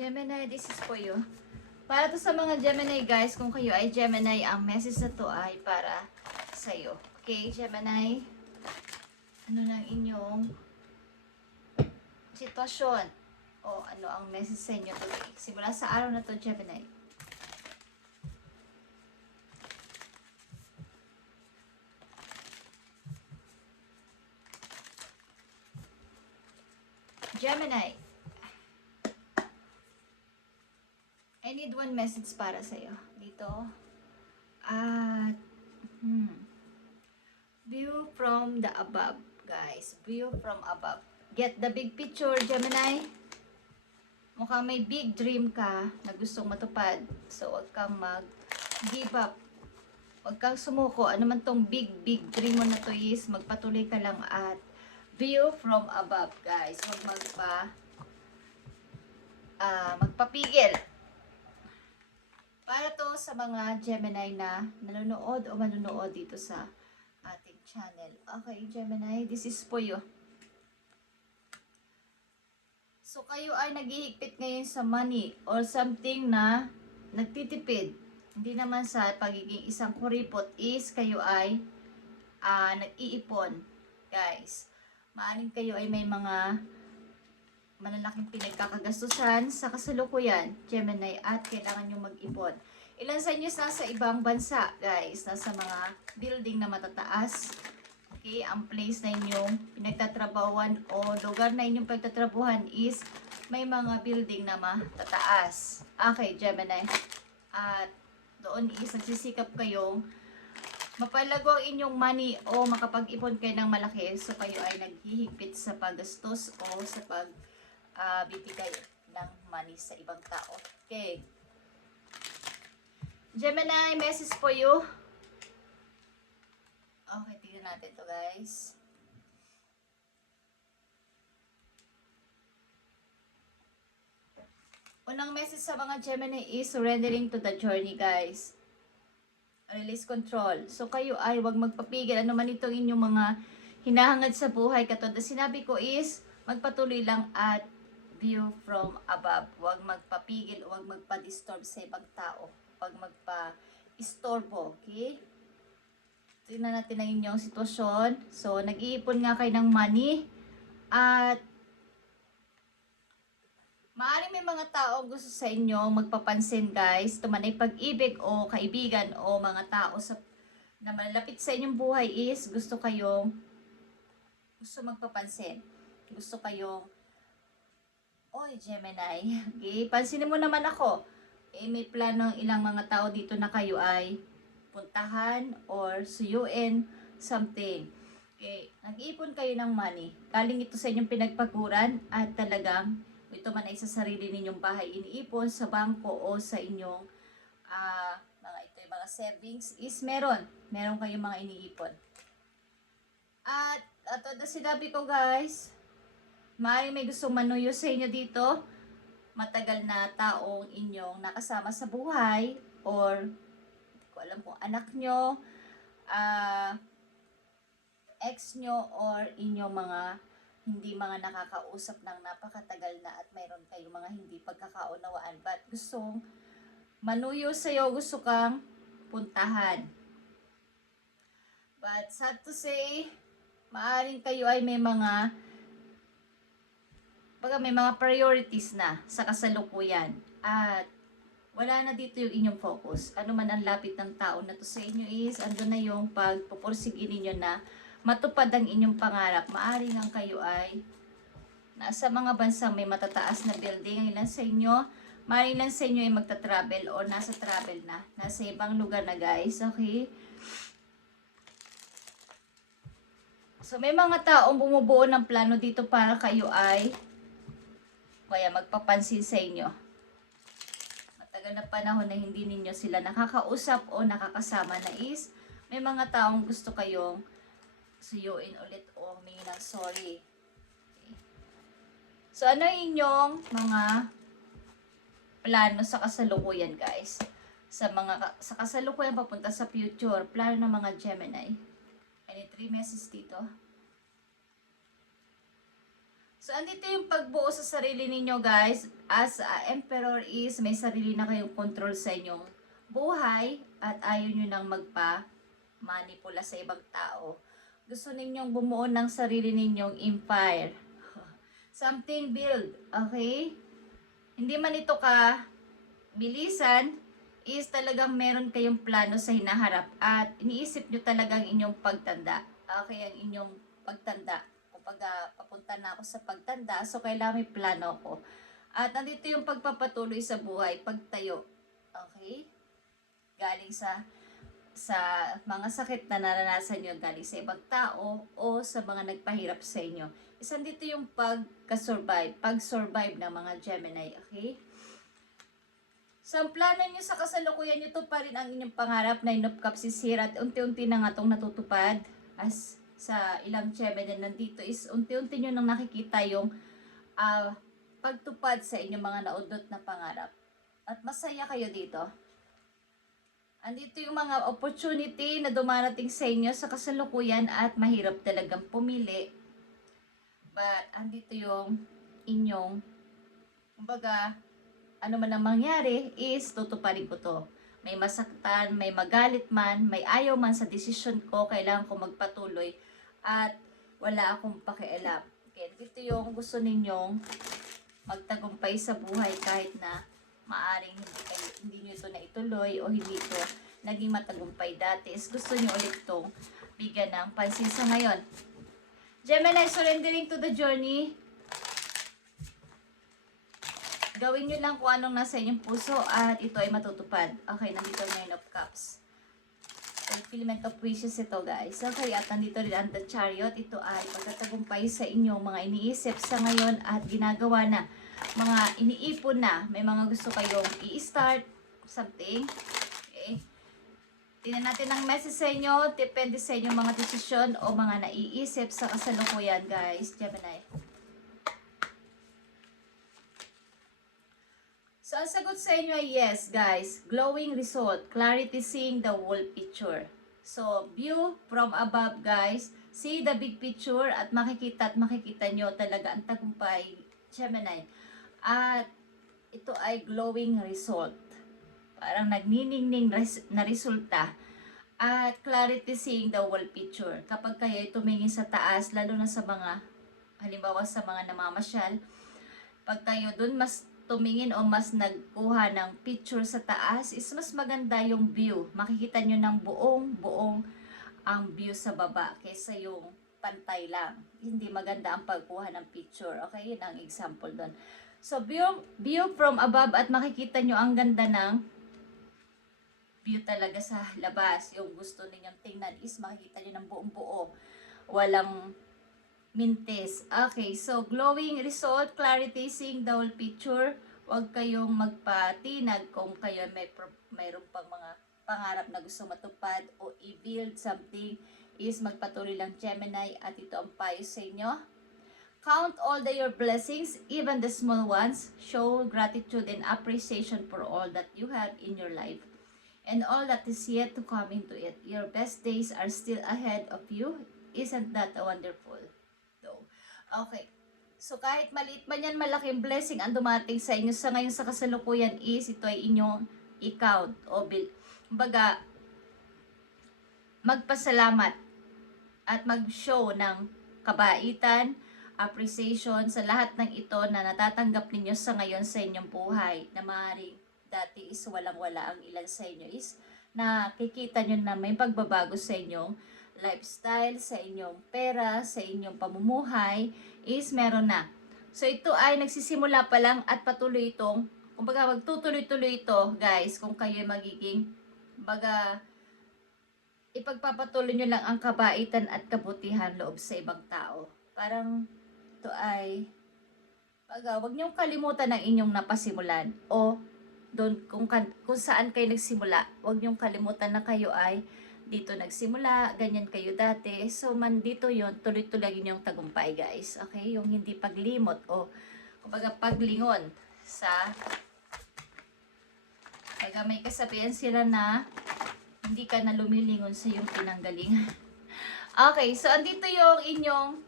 Gemini, this is for you. Para to sa mga Gemini guys, kung kayo ay Gemini, ang message na to ay para sa'yo. Okay, Gemini? Ano ng inyong sitwasyon? O ano ang message sa inyo today? Simula sa araw na to, Gemini. Gemini. I need one message para sa'yo. Dito. At, view from the above, guys. View from above. Get the big picture, Gemini. Mukhang may big dream ka na gustong matupad. So, wag kang mag-give up. Wag kang sumuko. Ano man tong big dream mo na to is, magpatuloy ka lang at view from above, guys. Huwag magpapigil. Para to sa mga Gemini na nanonood o manunood dito sa ating channel. Okay, Gemini, this is for you. So, kayo ay naghihigpit ngayon sa money or something na nagtitipid. Hindi naman sa pagiging isang kuripot is kayo ay nag-iipon. Guys, maaring kayo ay may mga malalaking pinagkakagastusan sa kasalukuyan, Gemini, at kailangan nyo mag-ipon. Ilan sa inyo nasa ibang bansa, guys, nasa mga building na matataas. Okay, ang place na inyong pinagtatrabahuan o lugar na inyong pagtatrabuhan is may mga building na matataas. Okay, Gemini. At doon is nagsisikap kayong mapalago ang inyong money o makapag-ipon kayo ng malaki. So, kayo ay naghihigpit sa paggastos o sa bibigay ng money sa ibang tao. Okay. Gemini, message for you. Okay, tignan natin to, guys. Unang message sa mga Gemini is surrendering to the journey, guys. Release control. So, kayo ay wag magpapigil. Ano man itong inyong mga hinahangad sa buhay. Katulad na sinabi ko is, magpatuloy lang at view from above. Huwag magpapigil, huwag magpa-disturb sa ibang tao. Huwag magpa-istorbo, okay? Tingnan natin ang inyong sitwasyon. So, nag-iipon nga kayo ng money at maaaring may mga tao gusto sa inyo magpapansin, guys. Tumanay pag-ibig o kaibigan o mga tao na malapit sa inyong buhay is gusto magpapansin. Gusto kayong oy, Gemini, okay, pansinin mo naman ako. May plano ang ilang mga tao dito na kayo ay puntahan or suyuin something. Okay, nag-iipon kayo ng money. Galing ito sa inyong pinagpaguran at talagang ito man ay sa sarili ninyong bahay iniipon sa bangko o sa inyong mga savings is meron kayong mga iniipon. At ito na sinabi ko, guys. Maaaring may gustong manuyo sa inyo dito, matagal na taong inyong nakasama sa buhay, or hindi ko alam kung anak nyo, ex nyo, or inyong hindi mga nakakausap ng napakatagal na at mayroon kayong mga hindi pagkakaunawaan. But gustong manuyo sa'yo, gusto kang puntahan. But sad to say, maaaring kayo ay may mga priorities na sa kasalukuyan at wala na dito yung inyong focus. Ano man ang lapit ng tao na to sa inyo is ando na yung pagpupursige ninyo na matupad ang inyong pangarap. Maaring ang kayo ay nasa mga bansang may matataas na building. Ang ilan sa inyo, maaring lang sa inyo ay magta-travel o nasa travel na. Nasa ibang lugar na, guys. Okay? So, may mga taong bumubuo ng plano dito para kayo ay kaya magpapansin sa inyo. Matagal na panahon na hindi ninyo sila nakakausap o nakakasama na is may mga taong gusto kayong suyuin ulit o humingi ng sorry. Okay. So, ano yung inyong mga plano sa kasalukuyan, guys? Sa kasalukuyan papunta sa future, plano ng mga Gemini. I need 3 messages dito. So, So, andito yung pagbuo sa sarili ninyo, guys. As a emperor is, may sarili na kayong control sa inyong buhay at ayaw nyo nang magpa-manipula sa ibang tao. Gusto ninyong bumuo ng sarili ninyong empire. Something build, okay? Hindi man ito ka bilisan, is talagang meron kayong plano sa hinaharap at iniisip nyo talagang inyong pagtanda. Okay, ang inyong pagtanda. Kapag papunta na ako sa pagtanda, so kailangan may plano ko. At nandito yung pagpapatuloy sa buhay, pagtayo. Okay? Galing sa mga sakit na naranasan nyo, galing sa ibang tao o sa mga nagpahirap sa inyo. Isang dito yung pag-survive ng mga Gemini. Okay? So, ang plano nyo sa kasalukuyan nyo, to pa rin ang inyong pangarap na Nine of Cups is here at unti-unti na nga itong natutupad as sa ilang Gemini na nandito is unti-unti nyo nang nakikita yung pagtupad sa inyong mga naudot na pangarap. At masaya kayo dito. Andito yung mga opportunity na dumarating sa inyo sa kasalukuyan at mahirap talagang pumili. But andito yung inyong, kumbaga, ano man ang mangyari is tutuparin ko to. May masaktan, may magalit man, may ayaw man sa desisyon ko, kailangan ko magpatuloy at wala akong pakialam. Okay, dito yung gusto ninyong magtagumpay sa buhay kahit na maaring hindi nyo ito na ituloy o hindi ito naging matagumpay dati. Is gusto nyo ulit itong bigyan ng pansin sa ngayon. Gemini, surrendering to the journey. Gawin nyo lang kung anong nasa inyong puso at ito ay matutupad. Okay, nandito ang Nine of Cups. Fulfillment of wishes ito, guys. Okay, at nandito rin ang The Chariot. Ito ay pagtatagumpay sa inyong mga iniisip sa ngayon at ginagawa na. Mga iniipon na. May mga gusto kayong i-start something. Okay. Tingnan natin ang message sa inyo. Depende sa inyong mga desisyon o mga naiisip sa kasalukuyan, guys. Gemini. So, ang sagot sa inyo ay yes, guys. Glowing result. Clarity, seeing the whole picture. So, view from above, guys. See the big picture at makikita nyo talaga ang tagumpay, Gemini. At ito ay glowing result. Parang nagniningning na resulta. At clarity, seeing the whole picture. Kapag kayo tumingin sa taas, lalo na sa mga, halimbawa sa mga namamasyal, pag kayo dun mas tumingin o mas nagkuha ng picture sa taas, is mas maganda yung view. Makikita nyo ng buong ang view sa baba kaysa yung pantay lang. Hindi maganda ang pagkuha ng picture. Okay, yun ang example doon. So, view from above at makikita nyo ang ganda ng view talaga sa labas. Yung gusto ninyong tingnan is makikita nyo ng buong buo. Walang mintis. Okay, so glowing result, clarity, seeing the whole picture. Huwag kayong magpatinag kung kayo mayroon pang mga pangarap na gusto matupad o i-build something, is magpatuloy lang, Gemini, at ito ang payo sa inyo. Count all your blessings, even the small ones. Show gratitude and appreciation for all that you have in your life and all that is yet to come into it. Your best days are still ahead of you. Isn't that wonderful? Okay. So, kahit maliit man yan, malaking blessing ang dumating sa inyo sa ngayon sa kasalukuyan is ito ay inyong i-count o kumbaga, magpasalamat at mag-show ng kabaitan, appreciation sa lahat ng ito na natatanggap ninyo sa ngayon sa inyong buhay na maaaring dati is walang-wala ang ilan sa inyo is nakikita nyo na may pagbabago sa inyong lifestyle, sa inyong pera, sa inyong pamumuhay, is meron na. So, ito ay nagsisimula pa lang at patuloy itong, kumbaga magtutuloy-tuloy ito, guys, kung kayo magiging, kumbaga, ipagpapatuloy nyo lang ang kabaitan at kabutihan loob sa ibang tao. Parang, ito ay, wag nyong kalimutan ang inyong napasimulan o doon kung saan kayo nagsimula. Wag nyong kalimutan na kayo ay dito nagsimula, ganyan kayo dati. So, man dito yon, tuloy-tuloy yung tagumpay, guys. Okay? Yung hindi paglimot o kumbaga paglingon sa kaya may kasabihan sila na hindi ka na lumilingon sa iyong pinanggalingan. Okay, so andito yung inyong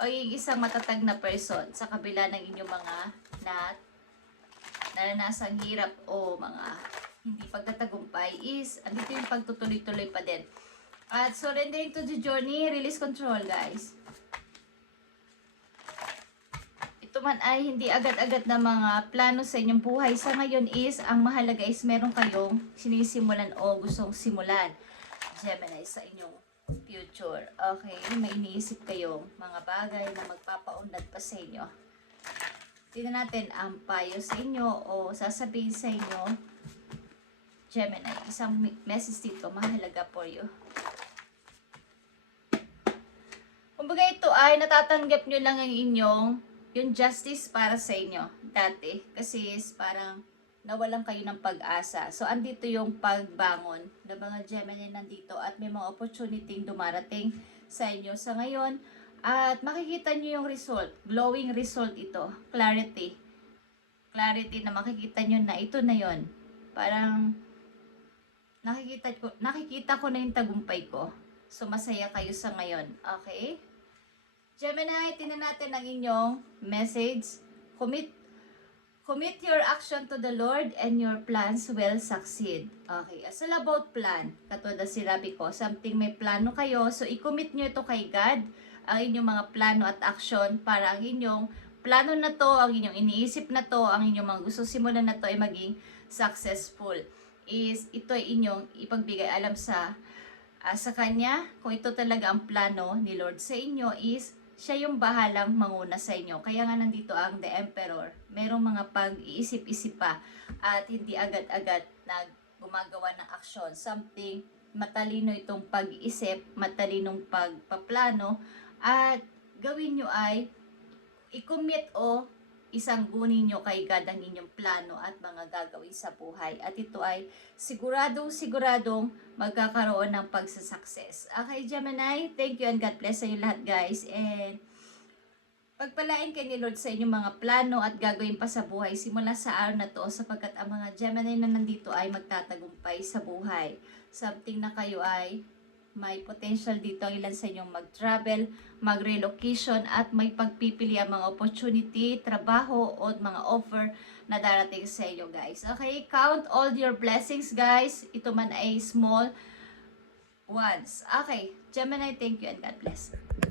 pagiging isang matatag na person sa kabila ng inyong mga naranasang hirap o mga hindi pagtatagumpay is andito yung pagtutuloy-tuloy pa din. At surrendering to the journey, release control, guys. Ito man ay hindi agad-agad na mga plano sa inyong buhay. Sa ngayon is, ang mahalaga is meron kayong sinisimulan o gustong simulan, Gemini, sa inyong future. Okay, may iniisip kayong mga bagay na magpapaunlad pa sa inyo. Tingnan natin ang payo sa inyo o sasabihin sa inyo, Gemini, isang message dito, mahalaga for you. Kumbaga ito ay natatanggap nyo lang ang inyong yung justice para sa inyo dati. Kasi parang nawalan kayo ng pag-asa. So andito yung pagbangon ng mga Gemini nandito at may mga opportunity dumarating sa inyo sa ngayon. At makikita nyo yung result. Glowing result ito. Clarity. Clarity na makikita nyo na ito na yon. Parang nakikita ko na yung tagumpay ko. So, masaya kayo sa ngayon. Okay? Gemini, tinan natin ang inyong message. Commit your action to the Lord and your plans will succeed. Okay. As all about plan, katulad na sinabi ko, something may plano kayo. So, i-commit nyo ito kay God, ang inyong mga plano at action para ang inyong plano na to, ang inyong iniisip na to, ang inyong mga gusto simulan na to ay maging successful. Ito ay inyong ipagbigay alam sa Kanya. Kung ito talaga ang plano ni Lord sa inyo is siya yung bahalang manguna sa inyo. Kaya nga nandito ang The Emperor. Merong mga pag-iisip-isip pa at hindi agad-agad na gumagawa ng aksyon. Something matalino itong pag-iisip, matalinong pagpaplano at gawin nyo ay i-commit o isanggunin nyo kay God ang inyong plano at mga gagawin sa buhay. At ito ay siguradong magkakaroon ng pagsasucess. Okay, Gemini, thank you and God bless sa inyo lahat, guys. And pagpalain kay ni Lord sa inyong mga plano at gagawin pa sa buhay simula sa araw na to sapagkat ang mga Gemini na nandito ay magtatagumpay sa buhay. Something na kayo ay may potential dito ang ilan sa inyong mag-travel, mag-relocation at may pagpipili ang mga opportunity, trabaho o mga offer na darating sa inyo, guys. Okay, count all your blessings, guys. Ito man ay small ones. Okay, Gemini, thank you and God bless.